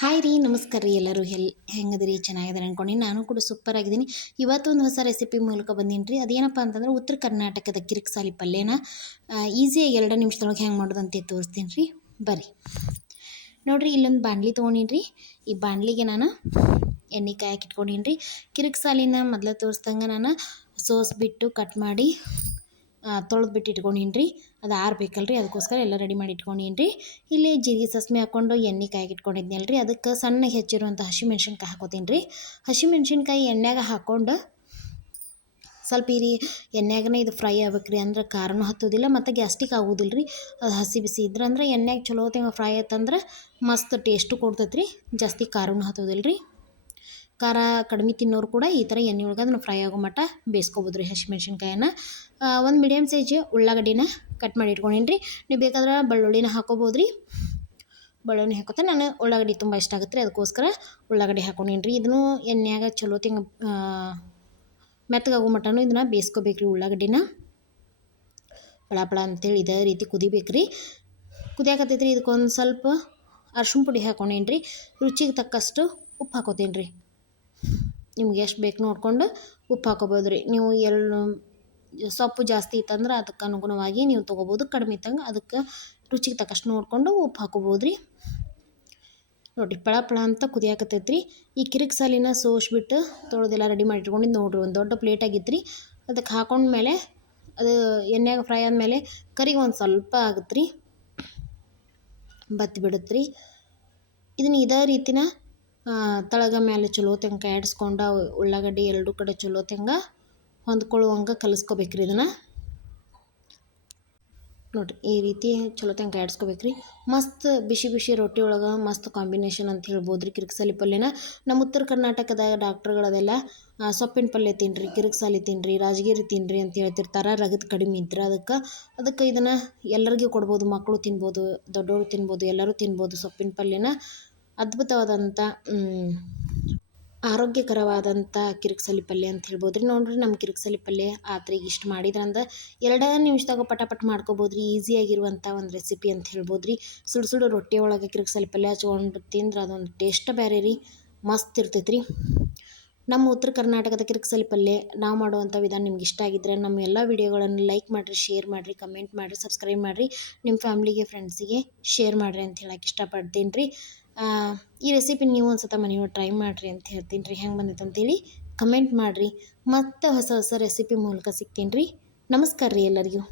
Hi ರೀ, ನಮಸ್ಕಾರ ರೀ ಎಲ್ಲರೂ. ಎಲ್, ಹೆಂಗದಿರಿ? ಚೆನ್ನಾಗಿದ್ದಾರೆ ಅಂದ್ಕೊಂಡು ನಾನು ಕೂಡ ಸೂಪರ್ ಆಗಿದ್ದೀನಿ. ಇವತ್ತೊಂದು ಹೊಸ ರೆಸಿಪಿ ಮೂಲಕ ಬಂದೀನಿ ರೀ. ಅದೇನಪ್ಪ ಅಂತಂದ್ರೆ ಉತ್ತರ ಕರ್ನಾಟಕದ ಕಿರಿಕ್ಸಾಲಿ ಪಲ್ಯನ ಈಸಿಯಾಗಿ ಎರಡು ನಿಮಿಷದೊಳಗೆ ಹೆಂಗೆ ಮಾಡೋದು ಅಂತ ತೋರಿಸ್ತೀನಿ ರೀ. ಬರ್ರಿ. ನೋಡಿರಿ, ಇಲ್ಲೊಂದು ಬಾಂಡ್ಲಿ ತೊಗೊಂಡೀನಿ ರೀ. ಈ ಬಾಂಡ್ಲಿಗೆ ನಾನು ಎಣ್ಣೆ ಕಾಯಕ್ಕೆ ಇಟ್ಕೊಂಡೀನಿ ರೀ. ಕಿರಿಕ್ಸಾಲಿನ ಮೊದಲು ತೋರಿಸ್ದಂಗೆ ನಾನು ಸೋಸ್ ಬಿಟ್ಟು ಕಟ್ ಮಾಡಿ ತೊಳೆದು ಬಿಟ್ಟು ಇಟ್ಕೊಂಡೀನಿ ರೀ ಅದು ಆರ್ಬೇಕಲ್ಲ ರೀ ಅದಕ್ಕೋಸ್ಕರ ಎಲ್ಲ ರೆಡಿ ಮಾಡಿ ಇಟ್ಕೊಂಡಿನ್ರಿ. ರೀ ಇಲ್ಲಿ ಜೀರಿಗೆ ಸಸ್ಮೆ ಹಾಕ್ಕೊಂಡು ಎಣ್ಣೆ ಕಾಯಿಗೆ ಇಟ್ಕೊಂಡಿದ್ನಲ್ಲ ರೀ ಅದಕ್ಕೆ ಸಣ್ಣ ಹೆಚ್ಚಿರುವಂಥ ಹಸಿಮೆಣ್ಸಿನ್ಕಾಯಿ ಹಾಕೋತೀನಿ ರೀ ಹಸಿಮೆಣ್ಸಿನ್ಕಾಯಿ ಎಣ್ಣೆಗೆ ಹಾಕ್ಕೊಂಡು ಸ್ವಲ್ಪ ಇರಿ ಎಣ್ಣೆಗನೆ ಇದು ಫ್ರೈ ಆಗ್ಬೇಕು ರೀ ಅಂದ್ರೆ ಖಾರನೂ ಹತ್ತೋದಿಲ್ಲ, ಮತ್ತು ಗ್ಯಾಸ್ಟಿಕ್ ಆಗೋದಿಲ್ಲ ರೀ ಅದು ಹಸಿ ಬಿಸಿ ಇದ್ರೆ ಅಂದ್ರೆ ಎಣ್ಣೆಗೆ ಚಲೋ ಹೊತ್ತಿಗೆ ಫ್ರೈ ಆಯ್ತಂದ್ರೆ ಮಸ್ತ್ ಟೇಸ್ಟು ಕೊಡ್ತೈತೆ ರೀ ಜಾಸ್ತಿ ಖಾರನೂ ಹತ್ತೋದಿಲ್ಲ ರೀ ಖಾರ ಕಡಿಮೆ ತಿನ್ನೋರು ಕೂಡ ಈ ಥರ ಎಣ್ಣೆ ಒಳಗೆ ಅದನ್ನು ಫ್ರೈ ಆಗೋ ಮಟ್ಟ ಬೇಯಿಸ್ಕೊಬೋದು ರೀ ಹಸಿಮೆಣ್ಸಿನ್ಕಾಯನ್ನ ಒಂದು ಮೀಡಿಯಮ್ ಸೈಜ್ ಉಳ್ಳಾಗಡ್ಡಿನ ಕಟ್ ಮಾಡಿ ಇಟ್ಕೊಂಡೀನಿ ರೀ ನೀವು ಬೇಕಾದ್ರೆ ಬೆಳ್ಳುಳ್ಳಿನ ಹಾಕೋಬೋದು ರೀ. ಬೆಳ್ಳುಳ್ಳಿ ಹಾಕೋತ ನಾನು ಉಳ್ಳಾಗಡ್ಡಿ ತುಂಬ ಇಷ್ಟ ಆಗುತ್ತೆ ರೀ, ಅದಕ್ಕೋಸ್ಕರ ಉಳ್ಳಾಗಡ್ಡಿ ಹಾಕೊಂಡೇನಿ ರೀ ಇದನ್ನು ಎಣ್ಣೆಯಾಗ ಚಲೋ ತಿಂಗ ಮೆತ್ತಗಾಗೋ ಮಟ್ಟನೂ ಇದನ್ನು ಬೇಯಿಸ್ಕೋಬೇಕು ರೀ ಉಳ್ಳಾಗಡ್ಡಿನ. ಪಳ ಪಳ ಅಂತೇಳಿ ಇದೇ ರೀತಿ ಕುದಿಬೇಕು ರೀ ಕುದಿಯಾಕತ್ತೈತ್ರಿ, ಇದಕ್ಕೊಂದು ಸ್ವಲ್ಪ ಅರ್ಶಿನ ಪುಡಿ ಹಾಕೊಂಡೇನಿ ರೀ ರುಚಿಗೆ ತಕ್ಕಷ್ಟು ಉಪ್ಪು ಹಾಕೋತೀನಿ ರೀ ನಿಮ್ಗೆ ಎಷ್ಟು ಬೇಕು ನೋಡಿಕೊಂಡು ಉಪ್ಪು ಹಾಕೋಬೋದು ರೀ. ನೀವು ಎಲ್ಲ ಸೊಪ್ಪು ಜಾಸ್ತಿ ಇತ್ತಂದ್ರೆ ಅದಕ್ಕೆ ಅನುಗುಣವಾಗಿ ನೀವು ತೊಗೋಬೋದು. ಕಡಿಮೆ ಇತ್ತಂಗೆ ಅದಕ್ಕೆ ರುಚಿಗೆ ತಕ್ಕಷ್ಟು ನೋಡಿಕೊಂಡು ಉಪ್ಪು ಹಾಕೋಬೋದು ರೀ. ನೋಡಿರಿ, ಪಳ ಪಳ ಅಂತ ಕುದಿಯಾಕತ್ತೈತ್ರಿ. ಈ ಕಿರಿಕ್ ಸಾಲಿನ ಸೋಸ್ಬಿಟ್ಟು ತೊಳೆದೆಲ್ಲ ರೆಡಿ ಮಾಡಿ ಇಟ್ಕೊಂಡಿದ್ದು ನೋಡಿರಿ, ಒಂದು ದೊಡ್ಡ ಪ್ಲೇಟ್ ಆಗಿತ್ತು ರೀ ಅದಕ್ಕೆ ಹಾಕೊಂಡ್ಮೇಲೆ ಅದು ಎಣ್ಣೆಗೆ ಫ್ರೈ ಆದಮೇಲೆ ಕರಿಗೆ ಒಂದು ಸ್ವಲ್ಪ ಆಗುತ್ತೆ ರೀ ಬತ್ತಿ ಬಿಡುತ್ತೆ ರೀ ಇದನ್ನು ಇದೇ ರೀತಿನ ತಳಗ ಮೇಲೆ ಚಲೋ ತೆಂಗ ಆಡಿಸ್ಕೊಂಡು ಉಳ್ಳಾಗಡ್ಡಿ ಎರಡು ಕಡೆ ಚಲೋ ತೆಂಗ ಹೊಂದ್ಕೊಳ್ಳುವಂಗೆ ಕಲಿಸ್ಕೋಬೇಕ್ರಿ ಇದನ್ನು. ನೋಡಿರಿ, ಈ ರೀತಿ ಚಲೋ ತಂಗ ಆಡಿಸ್ಕೋಬೇಕ್ರಿ ಮಸ್ತ್ ಬಿಸಿ ಬಿಸಿ ರೊಟ್ಟಿ ಒಳಗೆ ಮಸ್ತ್ ಕಾಂಬಿನೇಷನ್ ಅಂತ ಹೇಳ್ಬೋದು ರೀ ಕಿರಿಕ್ಸಾಲಿ ಪಲ್ಯನ. ನಮ್ಮ ಉತ್ತರ ಕರ್ನಾಟಕದಾಗ ಡಾಕ್ಟ್ರುಗಳದೆಲ್ಲ ಸೊಪ್ಪಿನ ಪಲ್ಯ ತಿನ್ನಿರಿ ಕಿರಿಕ್ಸಾಲಿ ತಿನ್ನಿರಿ ರಾಜಗಿರಿ ತಿನ್ನಿರಿ ಅಂತ ಹೇಳ್ತಿರ್ತಾರೆ. ರಗದ ಕಡಿಮೆ ಇದ್ರೆ ಅದಕ್ಕೆ ಅದಕ್ಕೆ ಇದನ್ನು ಎಲ್ಲರಿಗೂ ಕೊಡ್ಬೋದು ಮಕ್ಕಳು ತಿನ್ಬೋದು ದೊಡ್ಡವರು ತಿನ್ಬೋದು, ಎಲ್ಲರೂ ತಿನ್ಬೋದು ಸೊಪ್ಪಿನ ಪಲ್ಯನ. ಅದ್ಭುತವಾದಂಥ ಆರೋಗ್ಯಕರವಾದಂಥ ಕಿರಿಕ್ಸಲಿ ಪಲ್ಯ ಅಂತ ಹೇಳ್ಬೋದು ರೀ ನೋಡಿರಿ ನಮ್ಮ ಕಿರಿಕ್ಸಲಿ ಪಲ್ಯ ಆತ್ರಿಗೆ ಇಷ್ಟು ಮಾಡಿದ್ರಂದ್ರೆ ಎರಡೇ ನಿಮಿಷದಾಗ ಪಟಾಪಟ್ ಮಾಡ್ಕೋಬೋದು ರೀ ಈಸಿಯಾಗಿರುವಂಥ ಒಂದು ರೆಸಿಪಿ ಅಂತ ಹೇಳ್ಬೋದು ರೀ ಸುಡು ಸುಡು ರೊಟ್ಟಿ ಒಳಗೆ ಕಿರಿಕ್ಸಲಿ ಪಲ್ಯ ಹಚ್ಕೊಂಡು ತಿಂದ್ರೆ ಅದೊಂದು ಟೇಸ್ಟ್ ಬೇರೆ ರೀ, ಮಸ್ತ್ ಇರ್ತೈತೆ ರೀ ನಮ್ಮ ಉತ್ತರ ಕರ್ನಾಟಕದ ಕಿರಿಕ್ಸಲಿ ಪಲ್ಯ ನಾವು ಮಾಡುವಂಥ ವಿಧಾನ ನಿಮ್ಗೆ ಇಷ್ಟ ಆಗಿದ್ದರೆ ನಮ್ಮ ಎಲ್ಲ ವಿಡಿಯೋಗಳನ್ನು ಲೈಕ್ ಮಾಡಿರಿ ಶೇರ್ ಮಾಡಿರಿ ಕಮೆಂಟ್ ಮಾಡಿರಿ ಸಬ್ಸ್ಕ್ರೈಬ್ ಮಾಡಿರಿ. ನಿಮ್ಮ ಫ್ಯಾಮ್ಲಿಗೆ ಫ್ರೆಂಡ್ಸಿಗೆ ಶೇರ್ ಮಾಡಿರಿ ಅಂತ ಹೇಳಕ್ಕೆ ಇಷ್ಟಪಡ್ತೀನಿ ರೀ ಈ ರೆಸಿಪಿ ನೀವು ಒಂದು ಸತ ಮನೆಯೊಳಗೆ ಟ್ರೈ ಮಾಡಿರಿ ಅಂತ ಹೇಳ್ತೀನಿ ರೀ. ಹೆಂಗೆ ಬಂದೈತೆ ಅಂತೇಳಿ ಕಮೆಂಟ್ ಮಾಡಿರಿ. ಮತ್ತೆ ಹೊಸ ಹೊಸ ರೆಸಿಪಿ ಮೂಲಕ ಸಿಗ್ತೀನಿ ರೀ. ನಮಸ್ಕಾರ ರೀ ಎಲ್ಲರಿಗೂ.